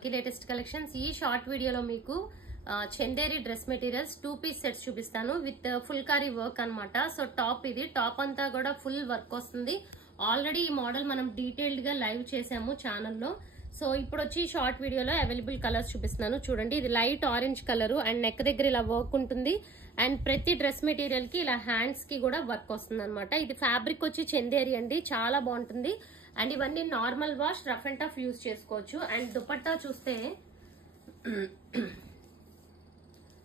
Lucky latest collections. ఈ short వీడియోలో మీకు Chanderi dress materials 2 piece sets చూపిస్తాను విత్ ఫుల్కారీ వర్క్ అన్నమాట. సో టాప్ ఇది, టాప్ అంతా కూడా ఫుల్ వర్క్ వస్తుంది. ఆల్రెడీ ఈ మోడల్ మనం డీటెయిల్డ్ గా లైవ్ చేసాము ఛానల్లో. సో ఇప్పుడు వచ్చి షార్ట్ వీడియోలో అవైలబుల్ కలర్స్ చూపిస్తున్నాను. చూడండి, ఇది light orange colour and neck దగ్గర ఇలా వర్క్ ఉంటుంది. అండ్ ప్రతి డ్రెస్ మెటీరియల్ కి ఇలా హ్యాండ్స్ కి కూడా వర్క్ వస్తుంది అనమాట. ఇది ఫ్యాబ్రిక్ వచ్చి చందేరి అండి, చాలా బాగుంటుంది. అండ్ ఇవన్నీ normal wash, rough and tough use చేసుకోవచ్చు. అండ్ దుపట్టా చూస్తే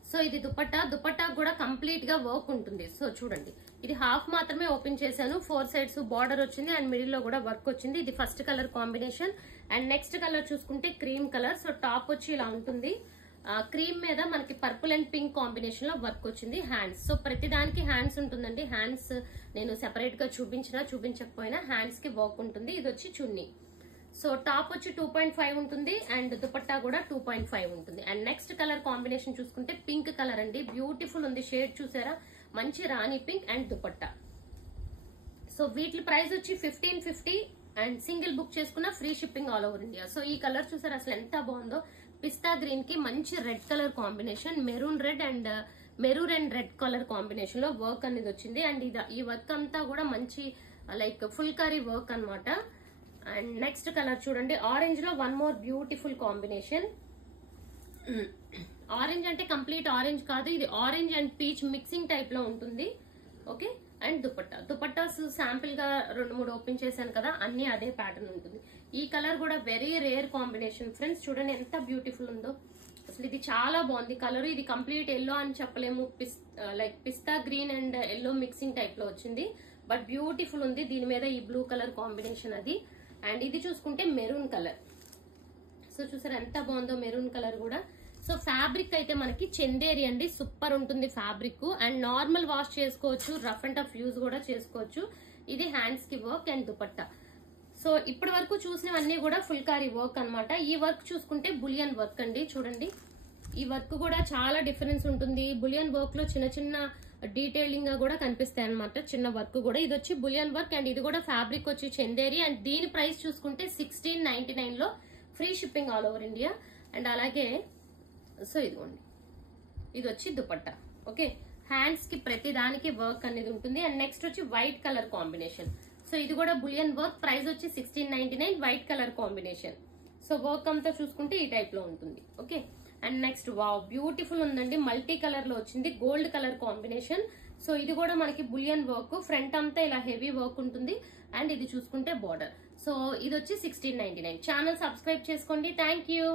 సో ఇది దుపట్టా కూడా కంప్లీట్ గా వర్క్ ఉంటుంది. సో చూడండి, ఇది హాఫ్ మాత్రమే ఓపెన్ చేశాను. 4 సైడ్స్ బార్డర్ వచ్చింది అండ్ మిడిల్ లో కూడా వర్క్ వచ్చింది. ఇది first colour combination. And next colour చూసుకుంటే క్రీమ్ కలర్. సో టాప్ వచ్చి ఇలా ఉంటుంది. క్రీమ్ మీద మనకి పర్పుల్ అండ్ పింక్ కాంబినేషన్ లో వర్క్ వచ్చింది. హ్యాండ్స్, సో ప్రతి దానికి హ్యాండ్స్ ఉంటుందండి. హ్యాండ్స్ నేను సెపరేట్ గా చూపించకపోయినా హ్యాండ్స్ కి వర్క్ ఉంటుంది. ఇది వచ్చి చున్నీ. సో టాప్ వచ్చి 2.5 ఉంటుంది అండ్ దుపట్టా కూడా 2.5 ఉంటుంది. అండ్ నెక్స్ట్ కలర్ కాంబినేషన్ చూసుకుంటే పింక్ కలర్ అండి, బ్యూటిఫుల్ ఉంది. షేడ్ చూసారా, మంచి రాణి పింక్ అండ్ దుపట్టా. సో వీటి ప్రైస్ వచ్చి 1550 అండ్ సింగిల్ బుక్ చేసుకున్న free shipping all over India. So ఈ కలర్ చూసారా అసలు ఎంత బాగుందో. పిస్తా గ్రీన్ కి మంచి red colour combination, maroon and red colour combination లో వర్క్ అనేది వచ్చింది. అండ్ ఈ వర్క్ అంతా కూడా మంచి లైక్ ఫుల్కారీ వర్క్ అన్నమాట. అండ్ నెక్స్ట్ కలర్ చూడండి, ఆరెంజ్ లో one more beautiful combination. Orange అంటే కంప్లీట్ ఆరెంజ్ కాదు, ఇది orange and peach mixing type లో ఉంటుంది. ఓకే, అండ్ దుపట్టాస్ శాంపిల్ గా 2-3 ఓపెన్ చేశాను కదా, అన్ని అదే ప్యాటర్న్ ఉంటుంది. ఈ కలర్ కూడా వెరీ రేర్ కాంబినేషన్ ఫ్రెండ్స్. చూడండి ఎంత బ్యూటిఫుల్ ఉందో, అసలు ఇది చాలా బాగుంది కలర్. ఇది కంప్లీట్ ఎల్లో అని చెప్పలేము, like pista green and yellow mixing type లో వచ్చింది, బట్ బ్యూటిఫుల్ ఉంది. దీని మీద ఈ బ్లూ కలర్ కాంబినేషన్ అది. అండ్ ఇది చూసుకుంటే మెరూన్ కలర్. సో చూసారా ఎంత బాగుందో మెరూన్ కలర్ కూడా. సో ఫ్యాబ్రిక్ అయితే మనకి చందేరి అండి, సూపర్ ఉంటుంది ఫ్యాబ్రిక్. అండ్ నార్మల్ వాష్ చేసుకోవచ్చు, రఫ్ అండ్ టఫ్ యూజ్ కూడా చేసుకోవచ్చు. ఇది హ్యాండ్స్ కి వర్క్ అండ్ దుపట్టా. సో ఇప్పటి వరకు చూసినవన్నీ కూడా ఫుల్కారీ వర్క్ అన్నమాట. ఈ వర్క్ చూసుకుంటే బులియన్ వర్క్ అండి. చూడండి, ఈ వర్క్ కూడా చాలా డిఫరెన్స్ ఉంటుంది. బులియన్ వర్క్ లో చిన్న చిన్న డీటెయిలింగ్ గా కూడా కనిపిస్తాయి అనమాట, చిన్న వర్క్ కూడా. ఇది వచ్చి బులియన్ వర్క్ అండ్ ఇది కూడా ఫ్యాబ్రిక్ వచ్చి చందేరి. అండ్ దీని ప్రైస్ చూసుకుంటే 1699 లో free shipping all over India. And అలాగే సో ఇదిగోండి, ఇది వచ్చి దుపట్టా. ఓకే, హ్యాండ్స్ కి ప్రతి దానికి వర్క్ అనేది ఉంటుంది. అండ్ నెక్స్ట్ వచ్చి వైట్ కలర్ కాంబినేషన్. సో ఇది కూడా బులియన్ వర్క్, ప్రైస్ వచ్చి 1699, white colour combination. So work అంతా చూసుకుంటే ఈ టైప్ లో ఉంటుంది. Okay, and next wow beautiful ఉందండి, మల్టీ కలర్ లో వచ్చింది, గోల్డ్ కలర్ కాంబినేషన్. సో ఇది కూడా మనకి బులియన్ వర్క్, ఫ్రంట్ అంతా ఇలా హెవీ వర్క్ ఉంటుంది. అండ్ ఇది చూసుకుంటే బార్డర్. సో ఇది వచ్చి 1699. ఛానల్ సబ్స్క్రైబ్ చేసుకోండి. Thank you.